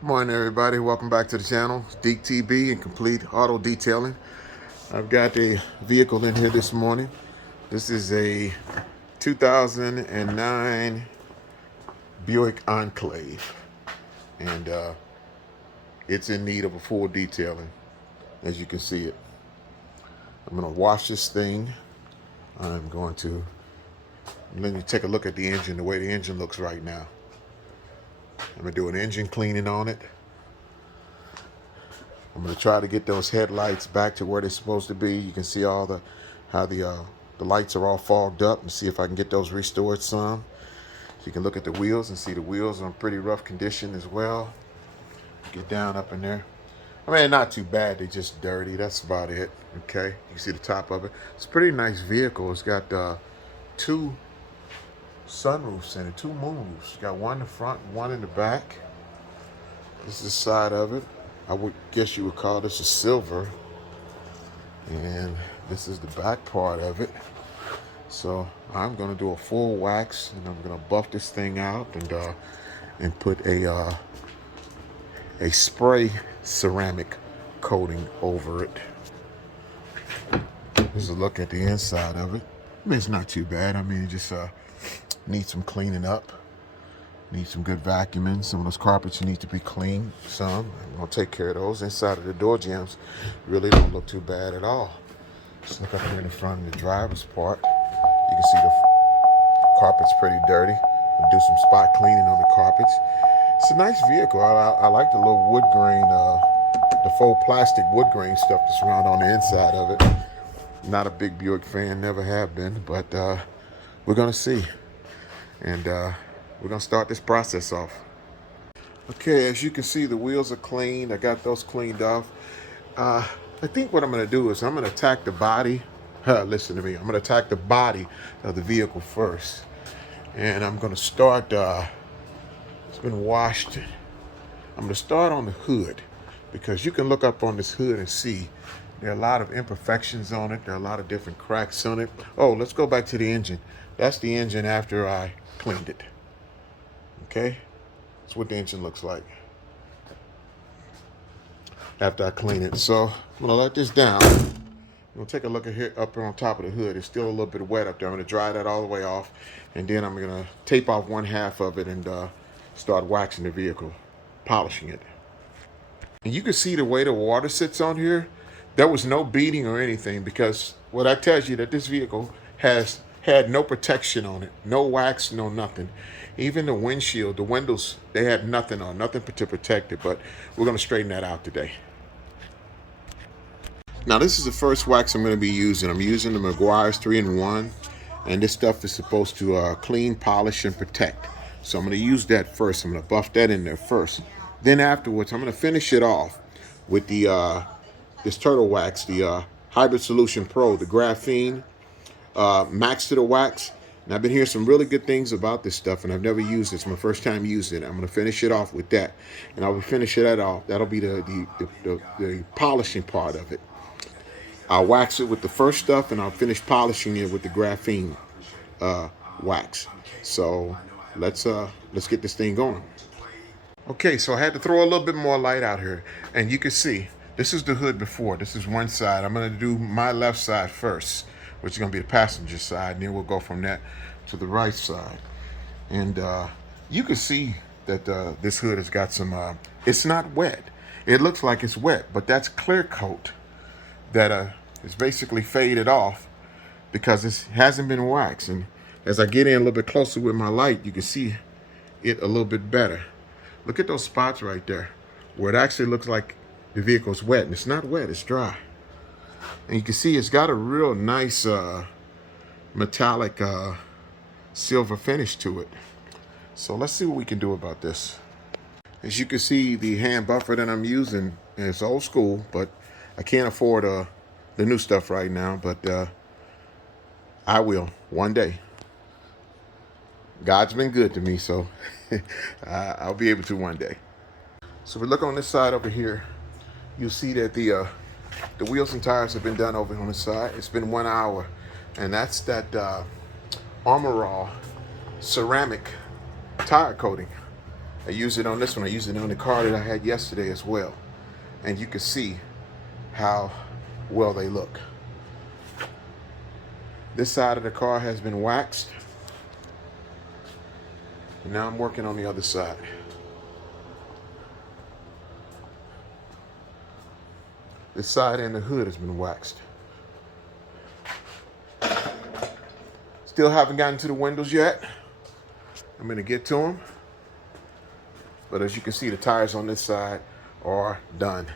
Morning everybody, welcome back to the channel. It's Deke TB and Complete Auto Detailing. I've got a vehicle in here this morning. This is a 2009 Buick Enclave, and it's in need of a full detailing, as you can see it. I'm going to wash this thing. I'm going to let you take a look at the engine, the way the engine looks right now. I'm going to do an engine cleaning on it. I'm going to try to get those headlights back to where they're supposed to be. You can see how the lights are all fogged up, and see if I can get those restored some. So you can look at the wheels and see the wheels are in pretty rough condition as well. Get down up in there. I mean, not too bad. They're just dirty. That's about it. Okay. You can see the top of it. It's a pretty nice vehicle. It's got two sunroofs in it, two moonroofs. Got one in the front and one in the back. This is the side of it. I would guess you would call this a silver. And this is the back part of it. So I'm going to do a full wax, and I'm going to buff this thing out and put a spray ceramic coating over it. This is a look at the inside of it. I mean, it's not too bad. I mean, it just needs some cleaning up. Needs some good vacuuming. Some of those carpets need to be cleaned. I'm gonna take care of those. Inside of the door jambs really don't look too bad at all. Just look up here in the front of the driver's part. You can see the carpet's pretty dirty. We'll do some spot cleaning on the carpets. It's a nice vehicle. I like the little wood grain, the faux plastic wood grain stuff that's around on the inside of it. Not a big Buick fan, never have been, but we're gonna see. And we're gonna start this process off. Okay, as you can see, the wheels are clean. I got those cleaned off. I think what I'm gonna do is I'm gonna attack the body. Listen to me. I'm gonna attack the body of the vehicle first, and I'm gonna start. It's been washed. I'm gonna start on the hood, because you can look up on this hood and see there are a lot of imperfections on it. There are a lot of different cracks on it. Oh, let's go back to the engine. That's the engine after I cleaned it. Okay, that's what the engine looks like after I clean it. So I'm gonna let this down. I'm gonna take a look at here up on top of the hood. It's still a little bit wet up there. I'm gonna dry that all the way off, and then I'm gonna tape off one half of it and start waxing the vehicle, polishing it. And you can see the way the water sits on here. There was no beading or anything, because what that tells you that this vehicle has had no protection on it, no wax, no nothing. Even the windshield, the windows, they had nothing on, nothing to protect it. But we're gonna straighten that out today. Now this is the first wax I'm gonna be using. I'm using the Meguiar's 3-in-1, and this stuff is supposed to clean, polish, and protect. So I'm gonna use that first. I'm gonna buff that in there first. Then afterwards, I'm gonna finish it off with the this turtle wax, the Hybrid Solution Pro, the graphene max to the wax. And I've been hearing some really good things about this stuff, and I've never used it. It's my first time using it. I'm gonna finish it off with that, and I will finish that off. That'll be the polishing part of it. I'll wax it with the first stuff, and I'll finish polishing it with the graphene wax. So let's get this thing going. Okay, so I had to throw a little bit more light out here, and you can see this is the hood before. This is one side. I'm gonna do my left side first, which is gonna be the passenger side, and then we'll go from that to the right side. And you can see that this hood has got some. It's not wet. It looks like it's wet, but that's clear coat that is basically faded off because it hasn't been waxed. And as I get in a little bit closer with my light, you can see it a little bit better. Look at those spots right there where it actually looks like the vehicle's wet, and it's not wet, it's dry. And you can see it's got a real nice metallic silver finish to it. So let's see what we can do about this. As you can see, the hand buffer that I'm using is old school, but I can't afford the new stuff right now, but I will one day. God's been good to me, so I'll be able to one day. So if we look on this side over here, you'll see that the wheels and tires have been done over on the side. It's been 1 hour, and that's that Armor All ceramic tire coating. I use it on this one. I use it on the car that I had yesterday as well. And you can see how well they look. This side of the car has been waxed. And now I'm working on the other side. This side and the hood has been waxed. Still haven't gotten to the windows yet. I'm gonna get to them. But as you can see, the tires on this side are done.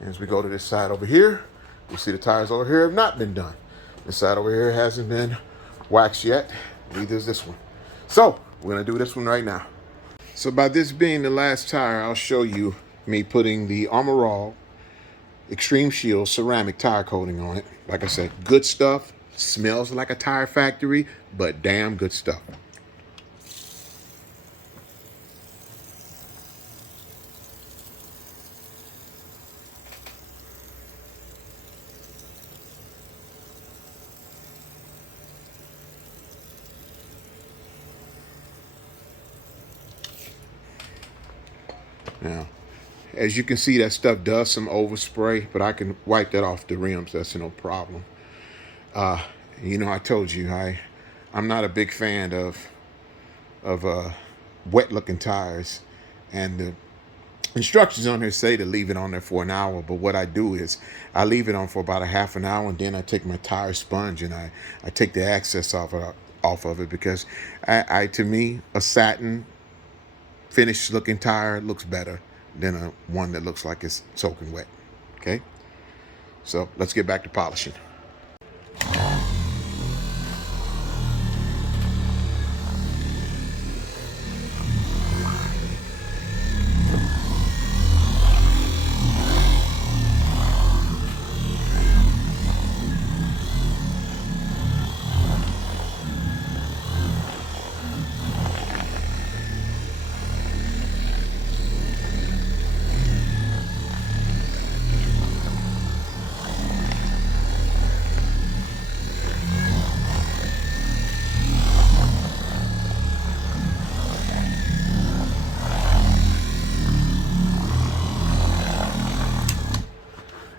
As we go to this side over here, you see the tires over here have not been done. This side over here hasn't been waxed yet. Neither is this one. So we're gonna do this one right now. So by this being the last tire, I'll show you me putting the Armor All Extreme Shield ceramic tire coating on it. Like I said, good stuff. Smells like a tire factory, but damn good stuff. Now, as you can see, that stuff does some overspray, but I can wipe that off the rims. That's no problem. You know, I told you I'm not a big fan of wet-looking tires, and the instructions on here say to leave it on there for an hour. But what I do is I leave it on for about a half an hour, and then I take my tire sponge and I take the excess off of it, because to me, a satin finished looking tire looks better than a one that looks like it's soaking wet. Okay, so let's get back to polishing.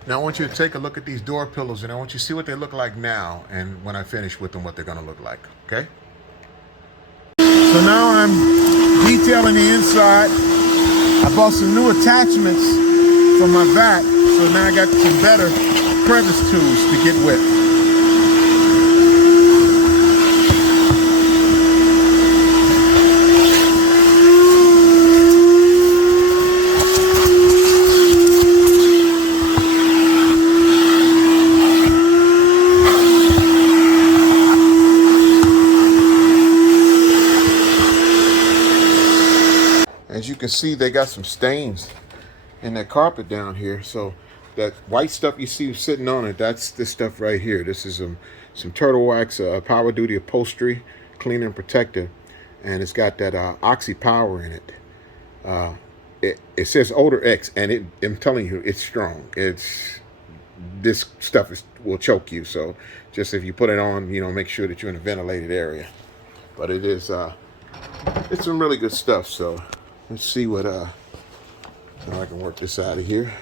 Now I want you to take a look at these door pillows, and I want you to see what they look like now, and when I finish with them, what they're gonna look like, okay? So now I'm detailing the inside. I bought some new attachments for my vac, so now I got some better crevice tools to get with. As you can see, they got some stains in that carpet down here. So that white stuff you see sitting on it, that's this stuff right here. This is some turtle wax, power duty upholstery, cleaner and protector, and it's got that oxy power in it. It says odor X, and I'm telling you, it's strong. This stuff will choke you. So just if you put it on, you know, make sure that you're in a ventilated area. But it's some really good stuff. So let's see what how I can work this out of here.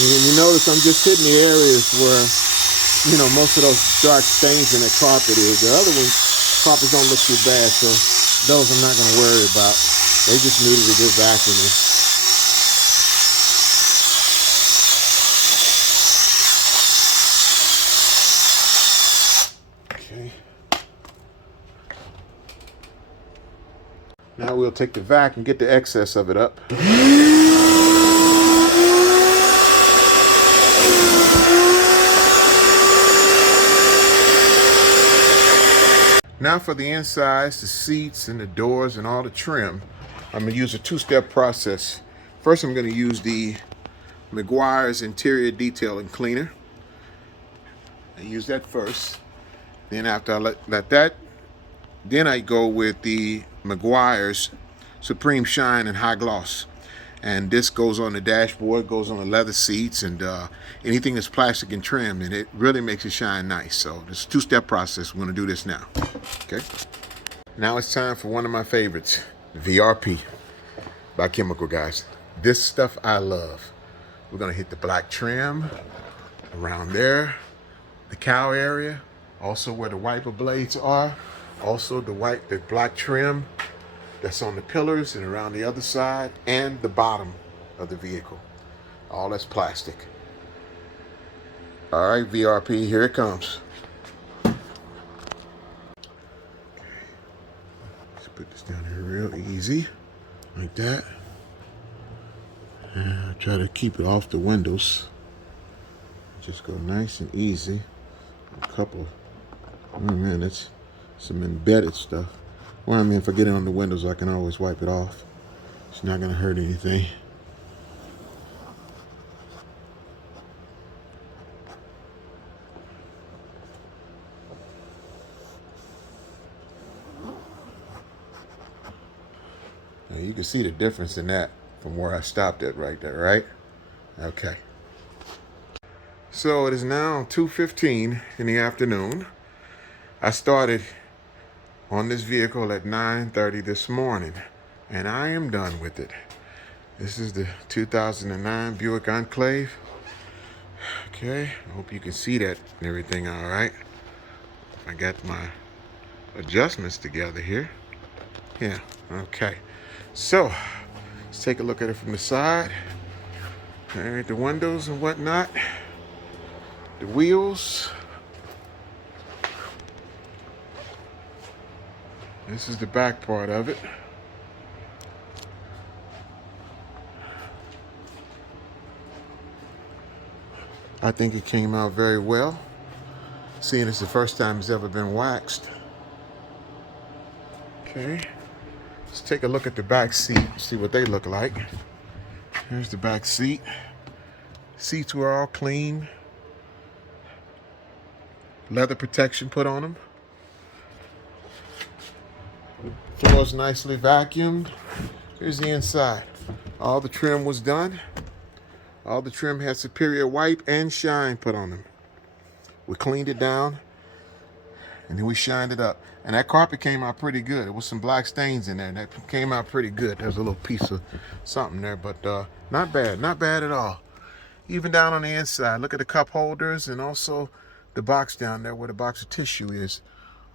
And you notice I'm just hitting the areas where, you know, most of those dark stains in that carpet is. The other ones, carpets don't look too bad, so those I'm not going to worry about. They just needed a good vacuuming. Okay. Now we'll take the vac and get the excess of it up. Now for the insides, the seats and the doors and all the trim, I'm going to use a two-step process. First, I'm going to use the Meguiar's Interior Detailing Cleaner. I use that first. Then after I let that, then I go with the Meguiar's supreme shine and high gloss. And this goes on the dashboard, goes on the leather seats, and anything that's plastic and trimmed, and it really makes it shine nice. So this is a two-step process. We're going to do this now. Okay. Now it's time for one of my favorites, VRP by Chemical, guys. This stuff I love. We're going to hit the black trim around there, the cowl area, also where the wiper blades are, also the black trim that's on the pillars and around the other side, and the bottom of the vehicle. All that's plastic. All right, VRP, here it comes. Okay. Let's put this down here real easy, like that. And try to keep it off the windows. Just go nice and easy. A couple, oh man, that's some embedded stuff. Well, I mean, if I get it on the windows, I can always wipe it off. It's not gonna hurt anything. Now you can see the difference in that from where I stopped at right there, right? Okay. So it is now 2:15 in the afternoon. I started on this vehicle at 9:30 this morning, and I am done with it. This is the 2009 Buick Enclave. Okay, I hope you can see that and everything all right. I got my adjustments together here. Yeah, okay. So, let's take a look at it from the side. All right, the windows and whatnot. The wheels. This is the back part of it. I think it came out very well, seeing it's the first time it's ever been waxed. Okay, let's take a look at the back seat, see what they look like. Here's the back seat. Seats were all clean. Leather protection put on them. Floor's nicely vacuumed. Here's the inside. All the trim was done. All the trim had superior wipe and shine put on them. We cleaned it down, and then we shined it up. And that carpet came out pretty good. There was some black stains in there, and that came out pretty good. There's a little piece of something there, but not bad at all. Even down on the inside, look at the cup holders and also the box down there where the box of tissue is.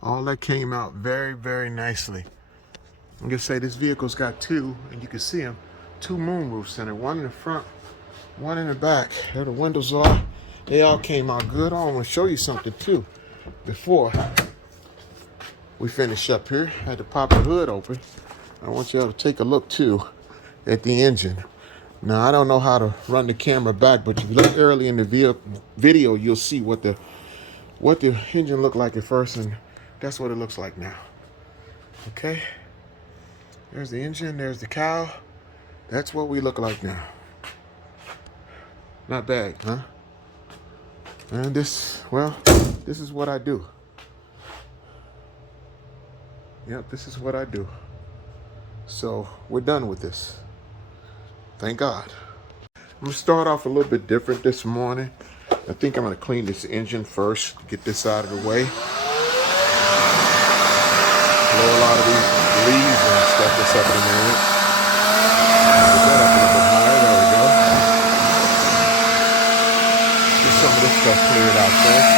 All that came out very, very nicely. I'm gonna say this vehicle's got two, and you can see them, two moonroofs in it, one in the front, one in the back. There the windows are. They all came out good. I want to show you something too before we finish up here. I had to pop the hood open. I want y'all to take a look too at the engine. Now I don't know how to run the camera back, but if you look early in the video, you'll see what the engine looked like at first, and that's what it looks like now. Okay. There's the engine, there's the cowl. That's what we look like now. Not bad, huh? And this is what I do. Yep, this is what I do. So we're done with this. Thank God. I'm gonna start off a little bit different this morning. I think I'm gonna clean this engine first, get this out of the way. Blow a lot of these leaves and stuff that's up in there. Get that up a little bit higher. There we go. Get some of this stuff cleared out first.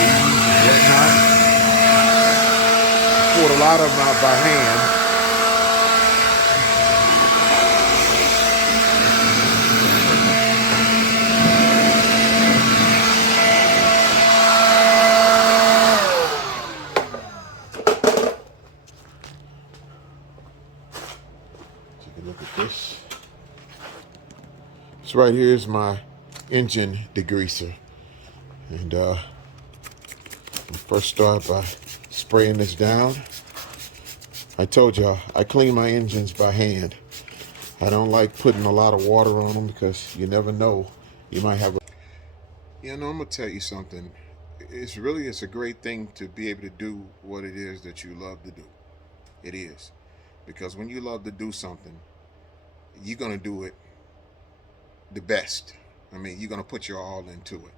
Leaves and whatnot. Pulled a lot of them out by hand. Look at this. So right here is my engine degreaser, and I'll first start by spraying this down. I told y'all I clean my engines by hand. I don't like putting a lot of water on them because you never know, you might have a... You know, I'm gonna tell you something. It's a great thing to be able to do what it is that you love to do. It is. Because when you love to do something, you're going to do it the best. I mean, you're going to put your all into it.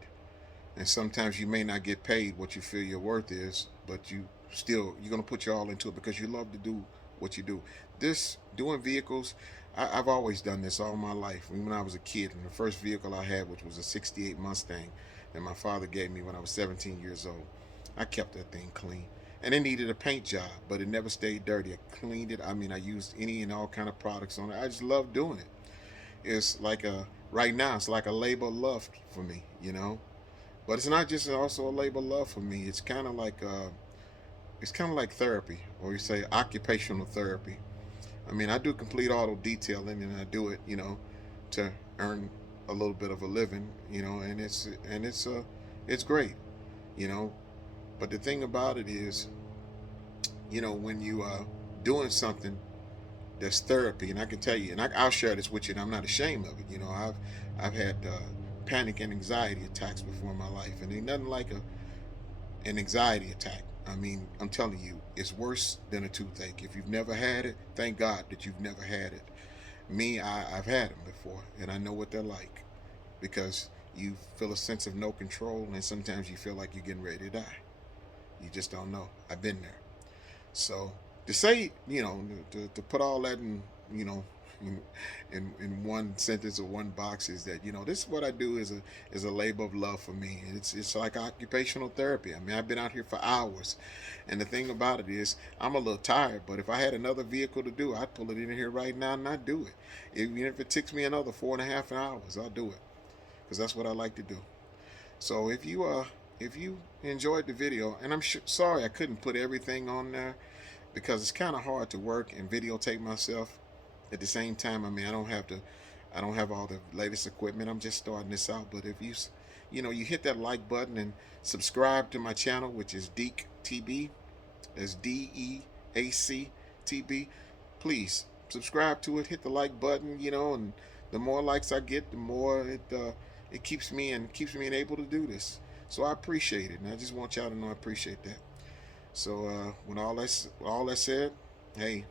And sometimes you may not get paid what you feel your worth is, but you're going to put your all into it because you love to do what you do. This doing vehicles, I've always done this all my life. When I was a kid, and the first vehicle I had, which was a '68 Mustang that my father gave me when I was 17 years old, I kept that thing clean. And it needed a paint job, but it never stayed dirty. I cleaned it. I mean, I used any and all kind of products on it. I just love doing it. It's like right now, it's like a labor of love for me, you know. But it's not just also a labor of love for me. It's kind of like therapy, or you say occupational therapy. I mean, I do complete auto detailing, and I do it, to earn a little bit of a living, and it's great, you know. But the thing about it is, when you are doing something that's therapy, and I can tell you, and I'll share this with you, and I'm not ashamed of it. I've had panic and anxiety attacks before in my life, and ain't nothing like an anxiety attack. I mean, I'm telling you, it's worse than a toothache. If you've never had it, thank God that you've never had it. Me, I've had them before, and I know what they're like, because you feel a sense of no control, and sometimes you feel like you're getting ready to die. You just don't know. I've been there. So to say, to put all that you know, in one sentence or one box is that this is what I do is a labor of love for me. It's like occupational therapy. I mean, I've been out here for hours, and the thing about it is I'm a little tired. But if I had another vehicle to do, I'd pull it in here right now and I'd do it. Even if it takes me another 4.5 hours, I'll do it because that's what I like to do. So if you enjoyed the video, and sorry I couldn't put everything on there because it's kind of hard to work and videotape myself at the same time. I mean, I don't have all the latest equipment. I'm just starting this out. But if you hit that like button and subscribe to my channel, which is Deek TB, that's DEAC TB. Please subscribe to it. Hit the like button. And the more likes I get, the more it keeps me able to do this. So I appreciate it, and I just want y'all to know I appreciate that. So when all that said, hey,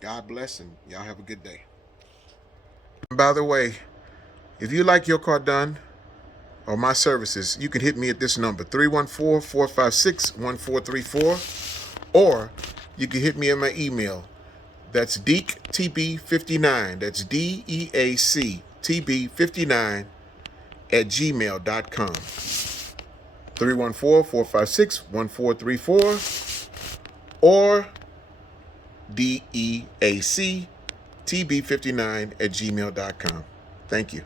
God bless, and y'all have a good day. And by the way, if you like your car done or my services, you can hit me at this number, 314-456-1434, or you can hit me at my email. That's DeakTB59. That's DEACTB59 at gmail.com. 314-456-1434 or DEACTB59 at gmail.com. Thank you.